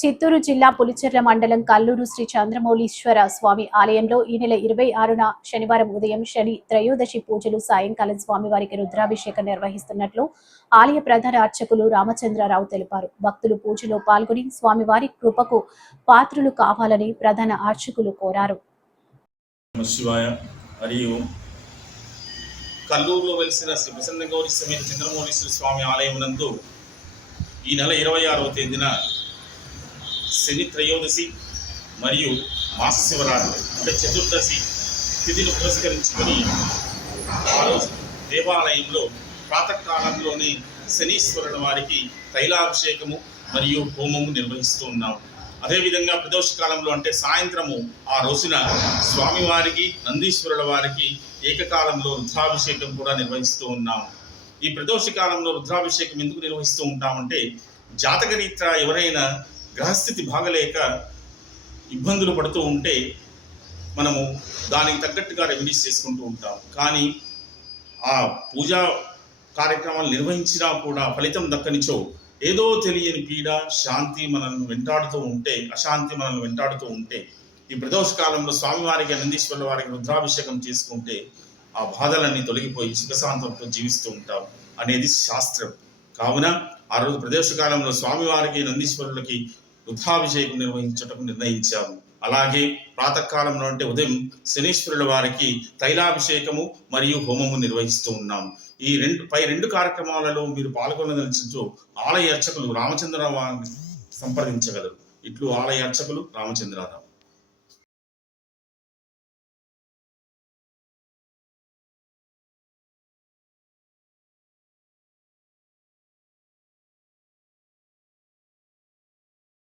చిత్తూరు జిల్లా పులిచెర్ల మండలం కల్లూరు శ్రీ చంద్రమౌళీశ్వర స్వామి ఆలయంలో ఈ నెల 26న శనివారం ఉదయం శని త్రయోదశి పూజలు సాయంకాలం స్వామివారికి రుద్రాభిషేకం నిర్వహిస్తున్నట్లు ఆలయ ప్రధాన అర్చకులు రామచంద్రరావు తెలిపారు. భక్తులు పూజలో పాల్గొని స్వామివారి కృపకు పాత్రులు కావాలని ప్రధాన అర్చకులు కోరారు. కల్లూరులో వెలిసిన శ్రీ ప్రసన్నగౌరి సమేత చంద్రమౌళీశ్వర స్వామి ఆలయం నందు ఈ నెల 26వ తేదీన శని త్రయోదశి మరియు మాస శివరాత్రి అంటే చతుర్దశి తిథిని పురస్కరించుకొని ఆ రోజు దేవాలయంలో ప్రాతకాలంలోనే శనీశ్వరుడు వారికి తైలాభిషేకము మరియు హోమము నిర్వహిస్తూ ఉన్నాము. అదేవిధంగా ప్రదోష కాలంలో అంటే సాయంత్రము ఆ రోజున స్వామివారికి నందీశ్వరుల వారికి ఏకకాలంలో రుద్రాభిషేకం కూడా నిర్వహిస్తూ ఉన్నాము. ఈ ప్రదోష కాలంలో రుద్రాభిషేకం ఎందుకు నిర్వహిస్తూ ఉంటామంటే జాతకరీత్యా ఎవరైనా గ్రహస్థితి బాగలేక ఇబ్బందులు పడుతూ ఉంటే మనము దానికి తగ్గట్టుగా రెమెడీస్ చేసుకుంటూ ఉంటాం. కానీ ఆ పూజా కార్యక్రమాలు నిర్వహించినా కూడా ఫలితం దక్కనిచో ఏదో తెలియని పీడ శాంతి మనల్ని వెంటాడుతూ ఉంటే అశాంతి మనల్ని వెంటాడుతూ ఉంటే ఈ ప్రదోష కాలంలో స్వామివారికి నందీశ్వరుల వారికి రుద్రాభిషేకం చేసుకుంటే ఆ బాధలన్నీ తొలగిపోయి సుఖశాంతంతో జీవిస్తూ ఉంటాం అనేది శాస్త్రం. కావున ఆ రోజు ప్రదోష కాలంలో స్వామివారికి నందీశ్వరులకి రుద్రాభిషేకం నిర్వహించటం నిర్ణయించాము. అలాగే ప్రాతకాలంలో అంటే ఉదయం శనీశ్వరుల వారికి తైలాభిషేకము మరియు హోమము నిర్వహిస్తూ ఉన్నాము. ఈ రెండు కార్యక్రమాలలో మీరు పాల్గొనదలిచో ఆలయ అర్చకులు రామచంద్రరావు సంప్రదించగలరు. ఇట్లు ఆలయ అర్చకులు రామచంద్రరావు.